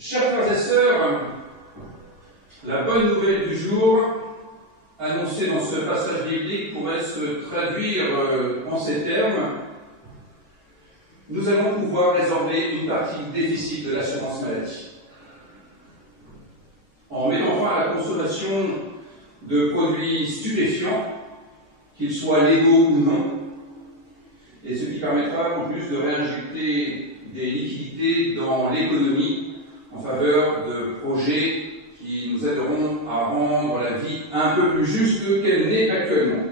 Chers frères et sœurs, la bonne nouvelle du jour, annoncée dans ce passage biblique, pourrait se traduire en ces termes. Nous allons pouvoir résorber une partie du déficit de l'assurance maladie. En mettant fin à la consommation de produits stupéfiants, qu'ils soient légaux ou non, et ce qui permettra en plus de réinjecter des liquidités dans l'économie en faveur de projets qui nous aideront à rendre la vie un peu plus juste qu'elle n'est actuellement.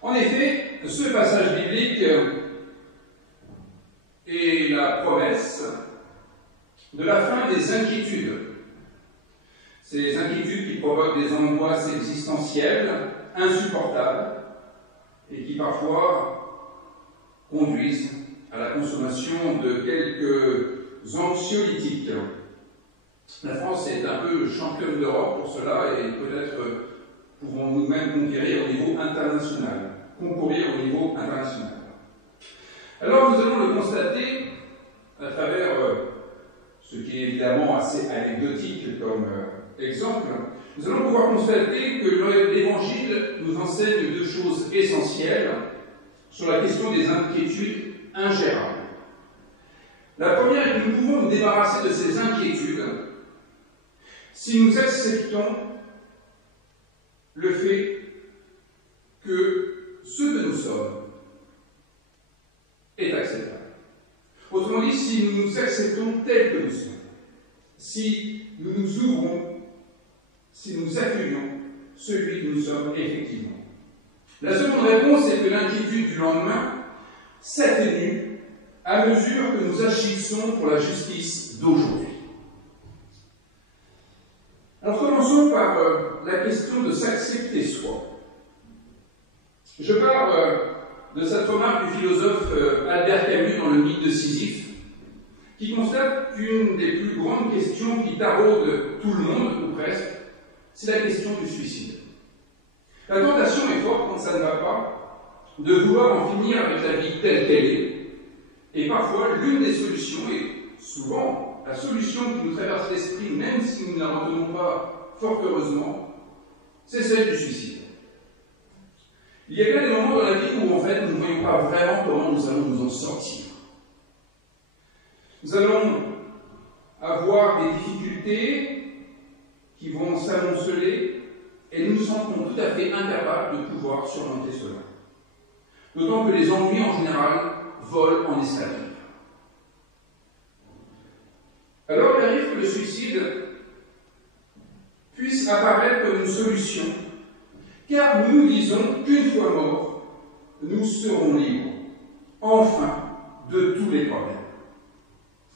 En effet, ce passage biblique est la promesse de la fin des inquiétudes. Ces inquiétudes qui provoquent des angoisses existentielles insupportables et qui parfois conduisent à la consommation de quelques anxiolytiques. La France est un peu championne d'Europe pour cela et peut-être pouvons-nous même concourir au niveau international. Alors nous allons le constater à travers ce qui est évidemment assez anecdotique comme exemple. Nous allons pouvoir constater que l'Évangile nous enseigne deux choses essentielles sur la question des inquiétudes ingérables. La première est que nous pouvons nous débarrasser de ces inquiétudes si nous acceptons le fait que ce que nous sommes est acceptable. Autrement dit, si nous nous acceptons tels que nous sommes, si nous nous ouvrons, si nous accueillons celui que nous sommes effectivement. La seconde réponse est que l'inquiétude du lendemain s'atténue à mesure que nous agissons pour la justice d'aujourd'hui. Alors commençons par la question de s'accepter soi. Je pars de cette remarque du philosophe Albert Camus dans le mythe de Sisyphe, qui constate qu'une des plus grandes questions qui taraudent tout le monde, ou presque, c'est la question du suicide. La tentation est forte quand ça ne va pas, de vouloir en finir avec la vie telle qu'elle est, et parfois l'une des solutions, et souvent la solution qui nous traverse l'esprit, même si nous ne la retenons pas fort heureusement, c'est celle du suicide. Il y a bien des moments dans la vie où en fait nous ne voyons pas vraiment comment nous allons nous en sortir. Nous allons avoir des difficultés qui vont s'amonceler et nous nous sentons tout à fait incapables de pouvoir surmonter cela. D'autant que les ennuis en général volent en escalier. Alors il arrive que le suicide puisse apparaître comme une solution, car nous nous disons qu'une fois morts, nous serons libres, enfin, de tous les problèmes.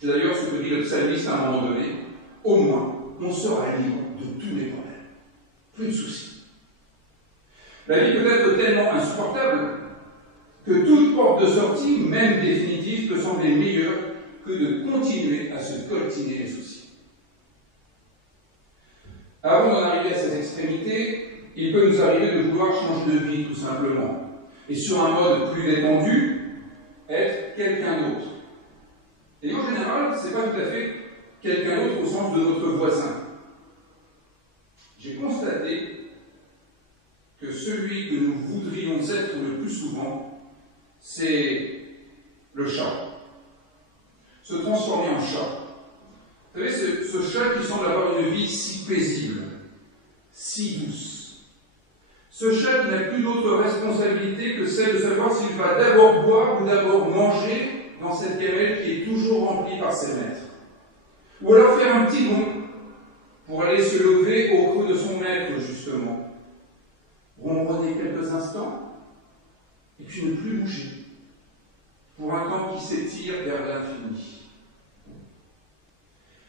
C'est d'ailleurs ce que dit le psalmiste à un moment donné, au moins, on sera libre de tous les problèmes. Plus de soucis. La vie peut être tellement insupportable que toute porte de sortie, même définitive, peut sembler meilleure que de continuer à se coltiner les soucis. Avant d'en arriver à ces extrémités, il peut nous arriver de vouloir changer de vie, tout simplement, et sur un mode plus détendu, être quelqu'un d'autre. Et en général, ce n'est pas tout à fait quelqu'un d'autre au sens de notre voisin. J'ai constaté que celui que nous voudrions être le plus souvent, c'est le chat. Se transformer en chat. Vous savez, ce chat qui semble avoir une vie si paisible, si douce. Ce chat qui n'a plus d'autre responsabilité que celle de savoir s'il va d'abord boire ou d'abord manger dans cette gamelle qui est toujours remplie par ses maîtres. Ou alors faire un petit bond pour aller se lever au creux de son maître, justement. Ronronner quelques instants et puis ne plus bouger pour un temps qui s'étire vers l'infini.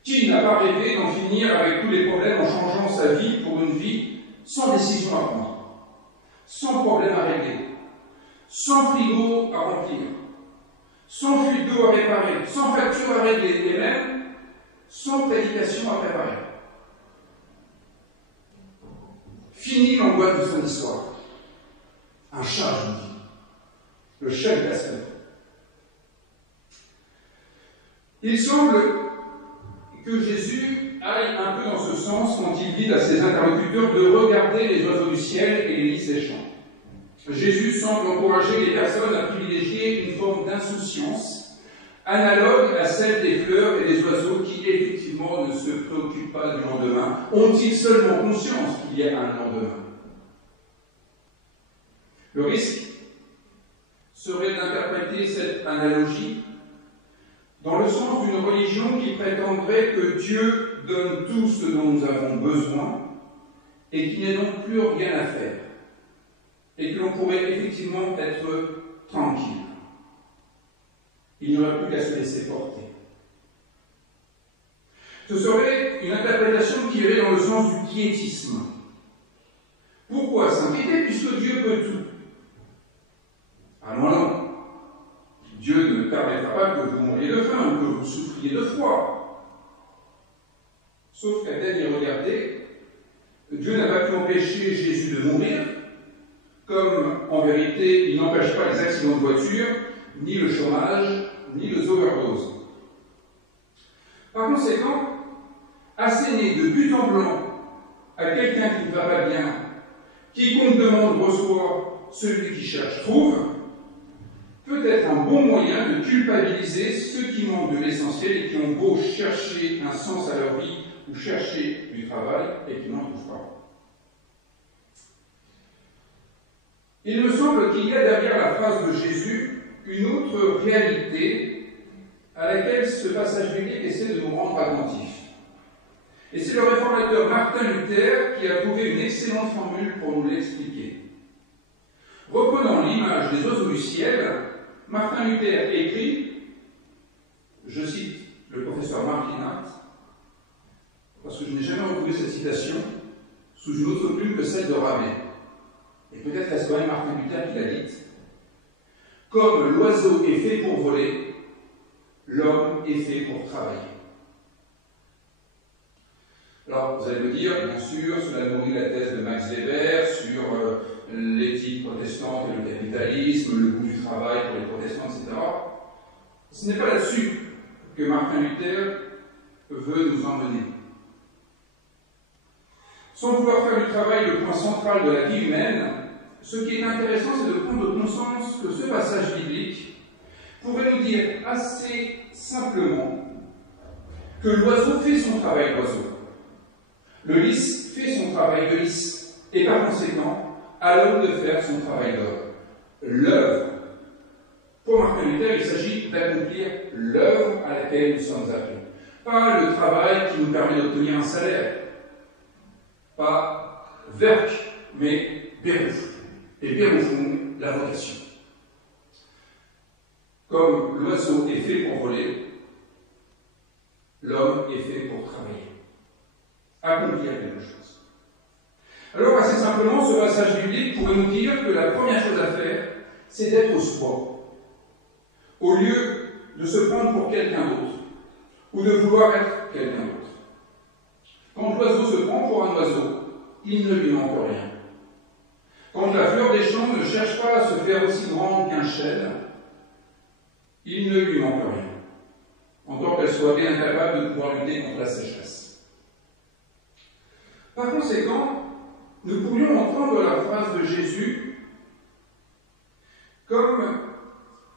Qui n'a pas rêvé d'en finir avec tous les problèmes en changeant sa vie pour une vie sans décision à prendre, sans problème à régler, sans frigo à remplir, sans fuite d'eau à réparer, sans facture à régler et même sans prédication à préparer. Fini l'angoisse de son histoire. Un chat, je vous dis. Le chat de Casper. Il semble que Jésus aille un peu dans ce sens quand il dit à ses interlocuteurs de regarder les oiseaux du ciel et les lys des champs. Jésus semble encourager les personnes à privilégier une forme d'insouciance analogue à celle des fleurs et des oiseaux qui effectivement ne se préoccupent pas du lendemain. Ont-ils seulement conscience qu'il y a un lendemain? Le risque serait d'interpréter cette analogie dans le sens d'une religion qui prétendrait que Dieu donne tout ce dont nous avons besoin et qu'il n'est donc plus rien à faire et que l'on pourrait effectivement être tranquille. Il n'y aurait plus qu'à se laisser porter. Ce serait une interprétation qui irait dans le sens du quiétisme. Pourquoi s'inquiéter puisque Dieu peut tout? Ah non. Dieu ne permettra pas que vous mouriez de faim ou que vous souffriez de froid. Sauf qu'à bien y regarder, Dieu n'a pas pu empêcher Jésus de mourir, comme en vérité il n'empêche pas les accidents de voiture, ni le chômage, ni les overdoses. Par conséquent, asséner de but en blanc à quelqu'un qui ne va pas bien, quiconque demande reçoit, celui qui cherche trouve, peut être un bon moyen de culpabiliser ceux qui manquent de l'essentiel et qui ont beau chercher un sens à leur vie ou chercher du travail et qui n'en trouvent pas. Il me semble qu'il y a derrière la phrase de Jésus une autre réalité à laquelle ce passage biblique essaie de nous rendre attentifs. Et c'est le réformateur Martin Luther qui a trouvé une excellente formule pour nous l'expliquer. Reprenant l'image des oiseaux du ciel, Martin Luther écrit, je cite le professeur Martinat, parce que je n'ai jamais retrouvé cette citation sous une autre plume que celle de Rabelais. Et peut-être est-ce quand même Martin Luther qui l'a dite. Comme l'oiseau est fait pour voler, l'homme est fait pour travailler. Alors, vous allez me dire, bien sûr, cela nourrit la thèse de Max Weber sur l'éthique protestante et le capitalisme, le goût du travail pour les protestants, etc. Ce n'est pas là-dessus que Martin Luther veut nous emmener. Sans vouloir faire du travail le point central de la vie humaine, ce qui est intéressant, c'est de prendre conscience que ce passage biblique pourrait nous dire assez simplement que l'oiseau fait son travail d'oiseau, le lys fait son travail de lys, et par conséquent, à l'homme de faire son travail d'homme. L'œuvre. Pour Martin Luther, il s'agit d'accomplir l'œuvre à laquelle nous sommes appelés. Pas le travail qui nous permet d'obtenir un salaire. Pas Werk, mais Beruf. Et Berufung, la vocation. Comme l'oiseau est fait pour voler, l'homme est fait pour travailler. Accomplir quelque chose. Alors, assez simplement, ce passage biblique pourrait nous dire que la première chose à faire, c'est d'être soi, au lieu de se prendre pour quelqu'un d'autre, ou de vouloir être quelqu'un d'autre. Quand l'oiseau se prend pour un oiseau, il ne lui manque rien. Quand la fleur des champs ne cherche pas à se faire aussi grande qu'un chêne, il ne lui manque rien, en tant qu'elle soit bien incapable de pouvoir lutter contre la sécheresse. Par conséquent, nous pourrions entendre la phrase de Jésus comme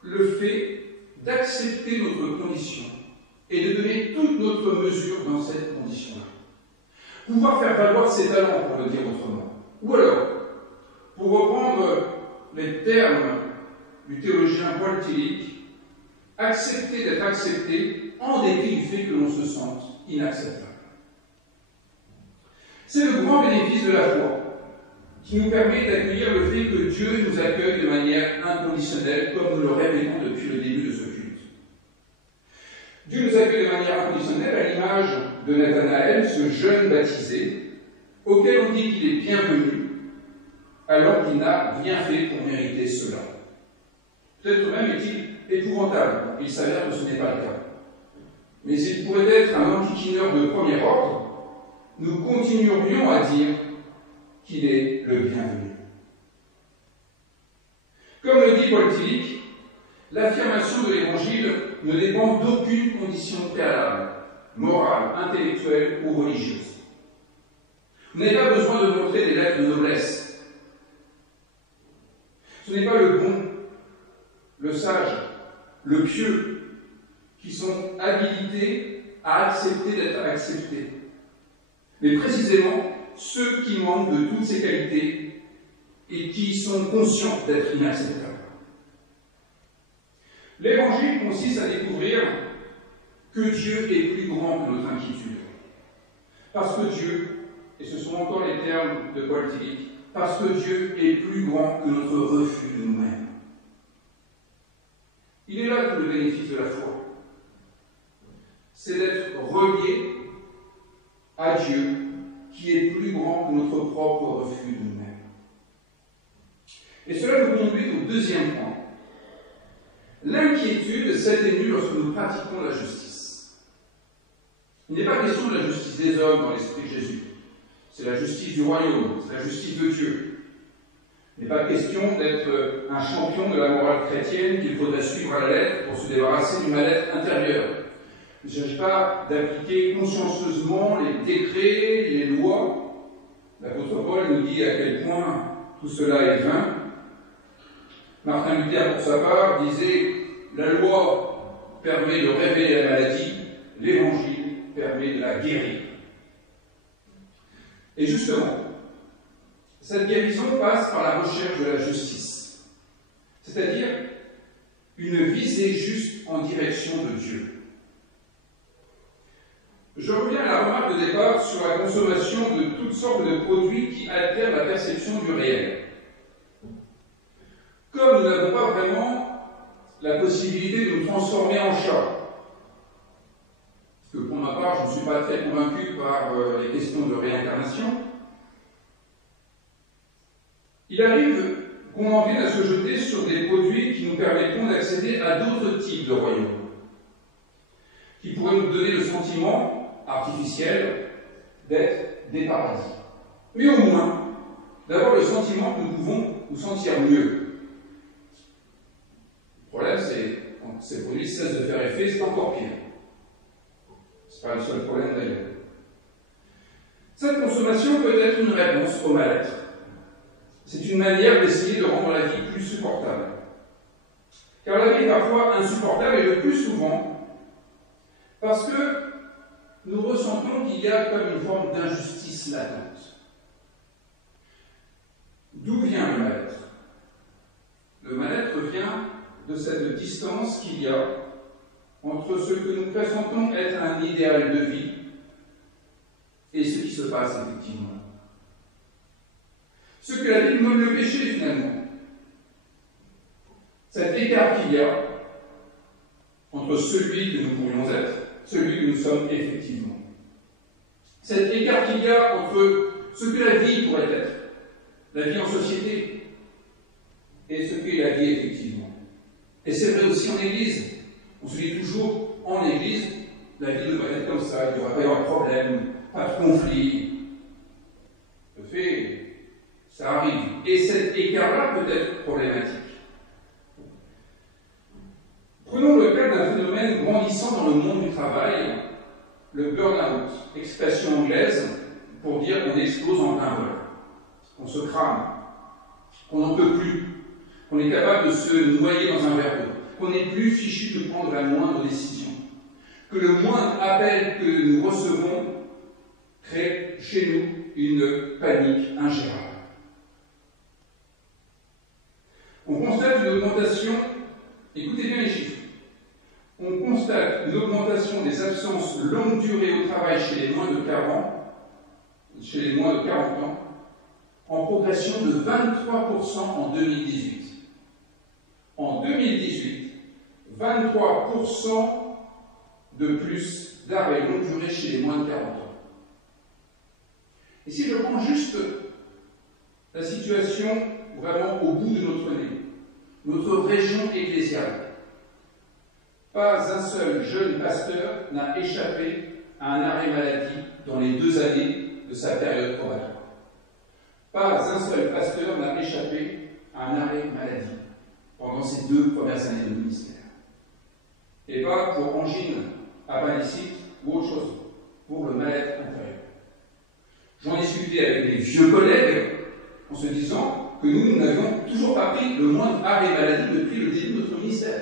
le fait d'accepter notre condition et de donner toute notre mesure dans cette condition-là. Pouvoir faire valoir ses talents, pour le dire autrement. Ou alors, pour reprendre les termes du théologien Paul Tillich, accepter d'être accepté en dépit du fait que l'on se sente inacceptable. C'est le grand bénéfice de la foi, qui nous permet d'accueillir le fait que Dieu nous accueille de manière inconditionnelle, comme nous le répétons depuis le début de ce culte. Dieu nous accueille de manière inconditionnelle à l'image de Nathanaël, ce jeune baptisé, auquel on dit qu'il est bienvenu, alors qu'il n'a rien fait pour mériter cela. Peut-être même est-il épouvantable, il s'avère que ce n'est pas le cas. Mais il pourrait être un enquiquineur de premier ordre, nous continuerions à dire qu'il est le bienvenu. Comme le dit Paul Tillich, l'affirmation de l'Évangile ne dépend d'aucune condition préalable. morale, intellectuelle ou religieuse. Vous n'avez pas besoin de montrer des lettres de noblesse. Ce n'est pas le bon, le sage, le pieux qui sont habilités à accepter d'être acceptés, mais précisément ceux qui manquent de toutes ces qualités et qui sont conscients d'être inacceptables. L'Évangile consiste à découvrir que Dieu est plus grand que notre inquiétude. Parce que Dieu, et ce sont encore les termes de Paul Tillich, parce que Dieu est plus grand que notre refus de nous-mêmes. Il est là tout le bénéfice de la foi. C'est d'être relié à Dieu qui est plus grand que notre propre refus de nous-mêmes. Et cela nous conduit au deuxième point. L'inquiétude s'atténue lorsque nous pratiquons la justice. Il n'est pas question de la justice des hommes dans l'esprit de Jésus. C'est la justice du royaume, c'est la justice de Dieu. Il n'est pas question d'être un champion de la morale chrétienne qu'il faudrait suivre à la lettre pour se débarrasser du mal-être intérieur. Il ne s'agit pas d'appliquer consciencieusement les décrets, les lois. L'apôtre Paul nous dit à quel point tout cela est vain. Martin Luther, pour sa part, disait « La loi permet de révéler la maladie, l'Évangile permet de la guérir. » Et justement, cette guérison passe par la recherche de la justice, c'est-à-dire une visée juste en direction de Dieu. Je reviens à la remarque de départ sur la consommation de toutes sortes de produits qui altèrent la perception du réel. Comme nous n'avons pas vraiment la possibilité de nous transformer en chat, parce que pour ma part, je ne suis pas très convaincu par les questions de réincarnation, il arrive qu'on en vienne à se jeter sur des produits qui nous permettront d'accéder à d'autres types de royaumes, qui pourraient nous donner le sentiment artificiel d'être des paradis. Mais au moins, d'avoir le sentiment que nous pouvons nous sentir mieux. Le problème, c'est quand ces produits cessent de faire effet, c'est encore pire. Ce n'est pas le seul problème d'ailleurs. Cette consommation peut être une réponse au mal-être. C'est une manière d'essayer de rendre la vie plus supportable. Car la vie est parfois insupportable et le plus souvent parce que nous ressentons qu'il y a comme une forme d'injustice latente. D'où vient le mal-être? Le mal-être vient de cette distance qu'il y a entre ce que nous pressentons être un idéal de vie et ce qui se passe effectivement. Ce que la Bible nomme le péché finalement. Cet écart qu'il y a entre celui que nous pourrions être, celui que nous sommes effectivement. Cet écart qu'il y a entre ce que la vie pourrait être, la vie en société, et ce qu'est la vie effectivement. Et c'est vrai aussi en Église. On se dit toujours, en Église, la vie devrait être comme ça, il ne devrait pas y avoir de problème, pas de conflit. Le fait, ça arrive. Et cet écart-là peut être problématique. Prenons le cas d'un phénomène grandissant dans le monde du travail, le burn-out, expression anglaise pour dire qu'on explose en plein vol, qu'on se crame, qu'on n'en peut plus, qu'on est capable de se noyer dans un verre d'eau, qu'on n'est plus fichu de prendre la moindre décision, que le moindre appel que nous recevons crée chez nous une panique ingérable. On constate une augmentation, écoutez bien les chiffres, on constate une augmentation des absences longue durée au travail chez les moins de 40 ans, en progression de 23% en 2018. En 2018, 23% de plus d'arrêts longue durée chez les moins de 40 ans. Et si je prends juste la situation vraiment au bout de notre nez, notre région ecclésiale, pas un seul jeune pasteur n'a échappé à un arrêt maladie dans les 2 années de sa période probatoire. Pas un seul pasteur n'a échappé à un arrêt maladie pendant ces 2 premières années de ministère. Et pas pour angine appendicite ou autre chose, pour le mal-être intérieur. J'en discutais avec mes vieux collègues en se disant que nous n'avions toujours pas pris le moindre arrêt maladie depuis le début de notre ministère.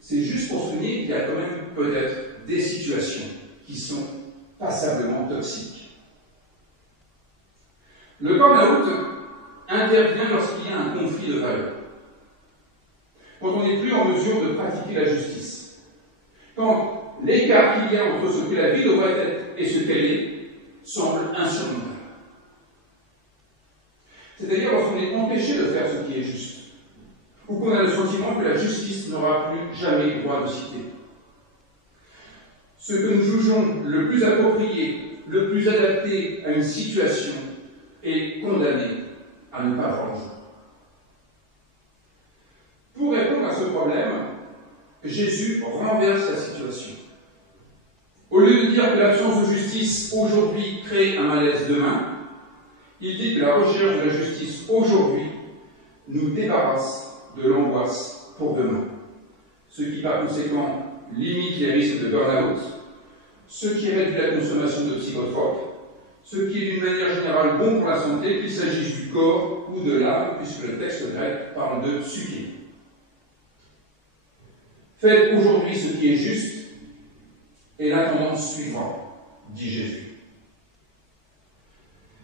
C'est juste pour souligner qu'il y a quand même peut-être des situations qui sont passablement toxiques. Le burn-out intervient lorsqu'il y a un conflit de valeurs. Quand on n'est plus en mesure de pratiquer la justice. Quand l'écart qu'il y a entre ce que la vie devrait être et ce qu'elle est semble insurmontable. C'est-à-dire lorsqu'on est empêché de faire ce qui est juste, ou qu'on a le sentiment que la justice n'aura plus jamais le droit de citer. Ce que nous jugeons le plus approprié, le plus adapté à une situation, est condamné à ne pas voir le jour. Pour répondre à ce problème, Jésus renverse la situation. Au lieu de dire que l'absence de justice aujourd'hui crée un malaise demain, il dit que la recherche de la justice aujourd'hui nous débarrasse de l'angoisse pour demain. Ce qui, par conséquent, limite les risques de burn-out, ce qui réduit la consommation de psychotropes, ce qui est d'une manière générale bon pour la santé, qu'il s'agisse du corps ou de l'âme, puisque le texte grec parle de psyché. Faites aujourd'hui ce qui est juste, et la tendance suivra, dit Jésus.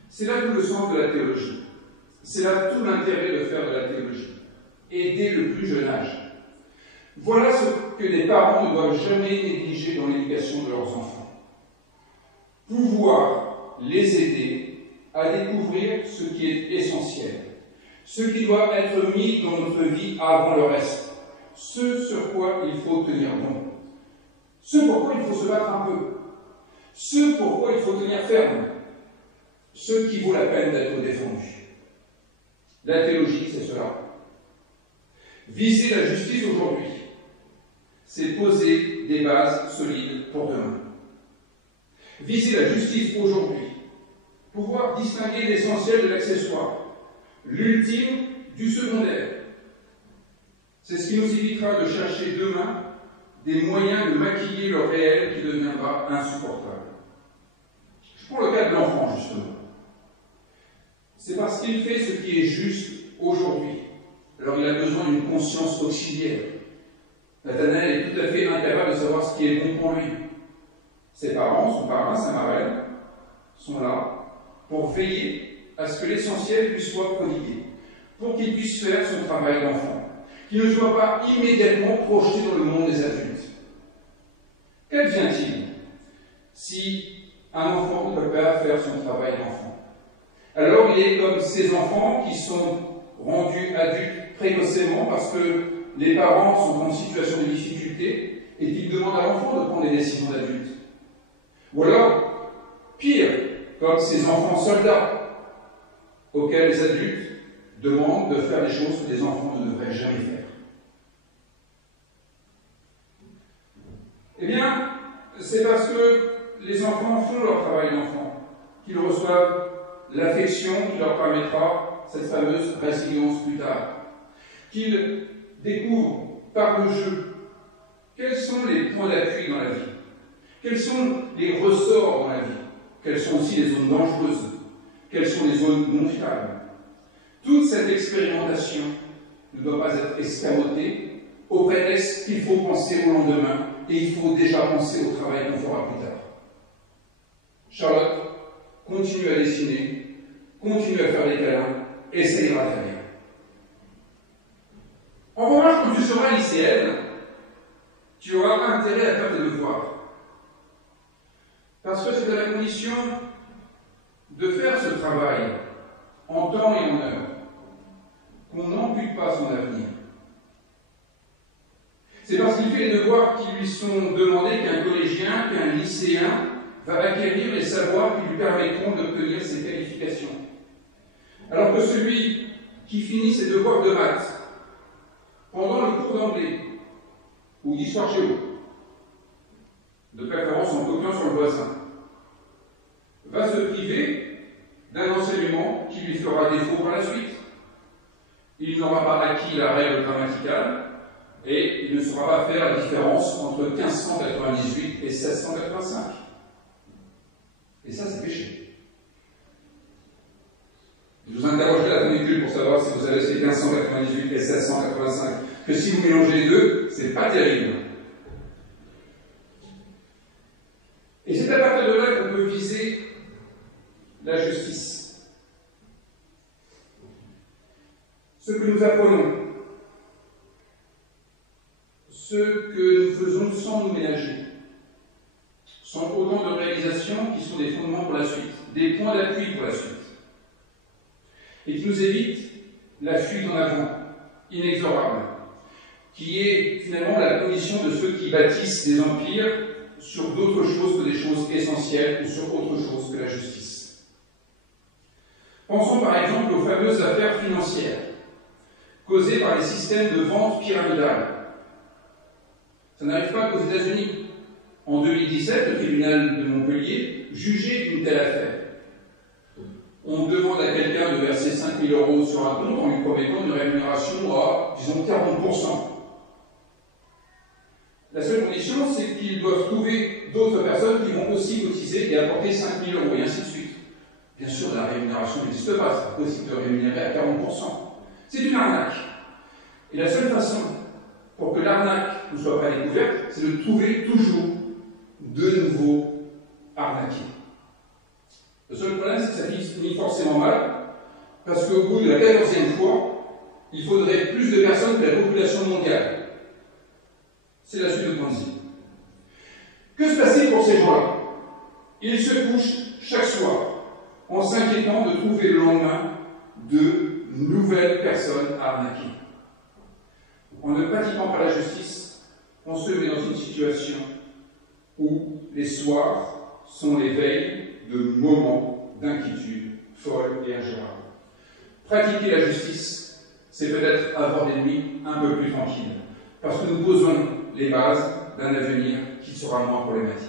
C'est là tout le sens de la théologie. C'est là tout l'intérêt de faire de la théologie. Et dès le plus jeune âge. Voilà ce que les parents ne doivent jamais négliger dans l'éducation de leurs enfants. Pouvoir les aider à découvrir ce qui est essentiel, ce qui doit être mis dans notre vie avant le reste, ce sur quoi il faut tenir bon, ce pourquoi il faut se battre un peu, ce pourquoi il faut tenir ferme, ce qui vaut la peine d'être défendu. La théologie, c'est cela. Viser la justice aujourd'hui, c'est poser des bases solides pour demain. Viser la justice aujourd'hui, pouvoir distinguer l'essentiel de l'accessoire, l'ultime du secondaire. C'est ce qui nous évitera de chercher demain des moyens de maquiller le réel qui deviendra insupportable. Je prends le cas de l'enfant, justement. C'est parce qu'il fait ce qui est juste aujourd'hui. Alors il a besoin d'une conscience auxiliaire. Nathanaël est tout à fait incapable de savoir ce qui est bon pour lui. Ses parents, son parrain, sa marraine, sont là pour veiller à ce que l'essentiel lui soit prodigué, pour qu'il puisse faire son travail d'enfant, qu'il ne soit pas immédiatement projeté dans le monde des adultes. Qu'advient-il si un enfant ne peut pas faire son travail d'enfant? Alors il est comme ces enfants qui sont rendus adultes précocement parce que les parents sont en situation de difficulté et qu'ils demandent à l'enfant de prendre des décisions d'adultes. Ou alors, pire, comme ces enfants soldats auxquels les adultes demandent de faire des choses que les enfants ne devraient jamais faire. Eh bien, c'est parce que les enfants font leur travail d'enfant qu'ils reçoivent l'affection qui leur permettra cette fameuse résilience plus tard. Qu'ils découvrent par le jeu quels sont les points d'appui dans la vie, quels sont les ressorts dans la vie, quelles sont aussi les zones dangereuses, quelles sont les zones non fiables. Toute cette expérimentation ne doit pas être escamotée au prétexte qu'il faut penser au lendemain et il faut déjà penser au travail qu'on fera plus tard. Charlotte continue à dessiner, continue à faire des câlins, et ça ira très bien. En revanche, quand tu seras lycéenne, tu auras intérêt à faire tes devoirs. Parce que c'est à la condition de faire ce travail en temps et en heure qu'on n'ampute pas son avenir. C'est parce qu'il fait les devoirs qui lui sont demandés qu'un collégien, qu'un lycéen va acquérir les savoirs qui lui permettront d'obtenir ses qualifications. Alors que celui qui finit ses devoirs de maths pendant le cours d'anglais ou d'histoire géo, de préférence en copiant sur le voisin, va se priver d'un enseignement qui lui fera défaut par la suite. Il n'aura pas acquis la règle grammaticale, Et il ne saura pas faire la différence entre 1598 et 1685. Et ça, c'est péché. Je vous interrogerai la canicule pour savoir si vous savez c'est 1598 et 1685. Que si vous mélangez les deux, c'est pas terrible. Et c'est à partir de là qu'on peut viser la justice. Ce que nous apprenons, ce que nous faisons sans nous ménager, sont autant de réalisations qui sont des fondements pour la suite, des points d'appui pour la suite, et qui nous évitent la fuite en avant, inexorable, qui est finalement la condition de ceux qui bâtissent des empires sur d'autres choses que des choses essentielles ou sur autre chose que la justice. Pensons par exemple aux fameuses affaires financières causées par les systèmes de vente pyramidale. Ça n'arrive pas qu'aux États-Unis. En 2017, le tribunal de Montpellier jugeait une telle affaire. On demande à quelqu'un de verser 5 000 € sur un compte en lui promettant une rémunération à, disons, 40%. La seule condition, c'est qu'ils doivent trouver d'autres personnes qui vont aussi cotiser et apporter 5 000 € et ainsi de suite. Bien sûr, la rémunération n'existe pas, c'est pas possible de rémunérer à 40%. C'est une arnaque. Et la seule façon pour que l'arnaque ne soit pas découverte, c'est de trouver toujours de nouveaux arnaqués. Le seul problème, c'est que ça finit forcément mal, parce qu'au bout de la 14e fois, il faudrait plus de personnes que la population mondiale. C'est la suite de Ponzi. Que se passe-t-il pour ces gens-là? Ils se couchent chaque soir en s'inquiétant de trouver le lendemain de nouvelles personnes arnaquées. En ne pratiquant pas la justice, on se met dans une situation où les soirs sont les veilles de moments d'inquiétude folle et ingérable. Pratiquer la justice, c'est peut-être avoir des nuits un peu plus tranquilles, parce que nous posons les bases d'un avenir qui sera moins problématique.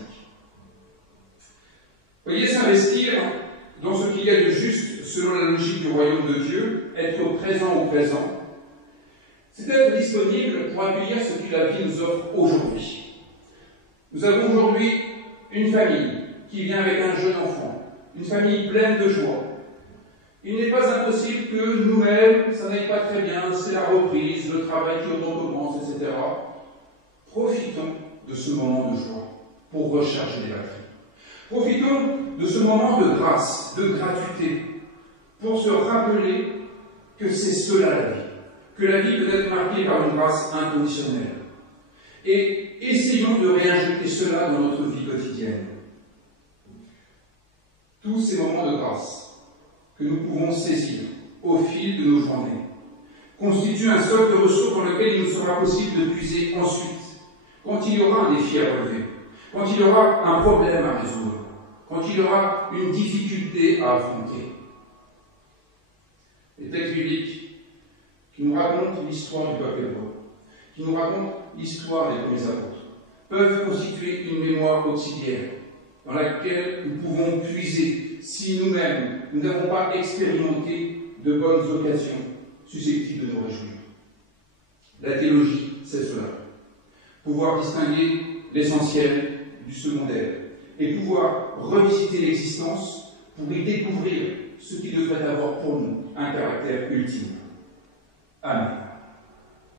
Voyez, s'investir dans ce qu'il y a de juste selon la logique du royaume de Dieu, être présent au présent, c'est être disponible pour accueillir ce que la vie nous offre aujourd'hui. Nous avons aujourd'hui une famille qui vient avec un jeune enfant, une famille pleine de joie. Il n'est pas impossible que nous-mêmes, ça n'aille pas très bien, c'est la reprise, le travail qui recommence, etc. Profitons de ce moment de joie pour recharger les batteries. Profitons de ce moment de grâce, de gratuité, pour se rappeler que c'est cela la vie, que la vie peut être marquée par une grâce inconditionnelle. Et essayons de réinjecter cela dans notre vie quotidienne. Tous ces moments de grâce que nous pouvons saisir au fil de nos journées constituent un socle de ressources dans lequel il nous sera possible de puiser ensuite, quand il y aura un défi à relever, quand il y aura un problème à résoudre, quand il y aura une difficulté à affronter. Les textes bibliques qui nous racontent l'histoire du peuple hébreu, qui nous racontent l'histoire des premiers apôtres, peuvent constituer une mémoire auxiliaire dans laquelle nous pouvons puiser si nous-mêmes nous n'avons pas expérimenté de bonnes occasions susceptibles de nous réjouir. La théologie, c'est cela. Pouvoir distinguer l'essentiel du secondaire et pouvoir revisiter l'existence pour y découvrir ce qui devrait avoir pour nous un caractère ultime. Amen.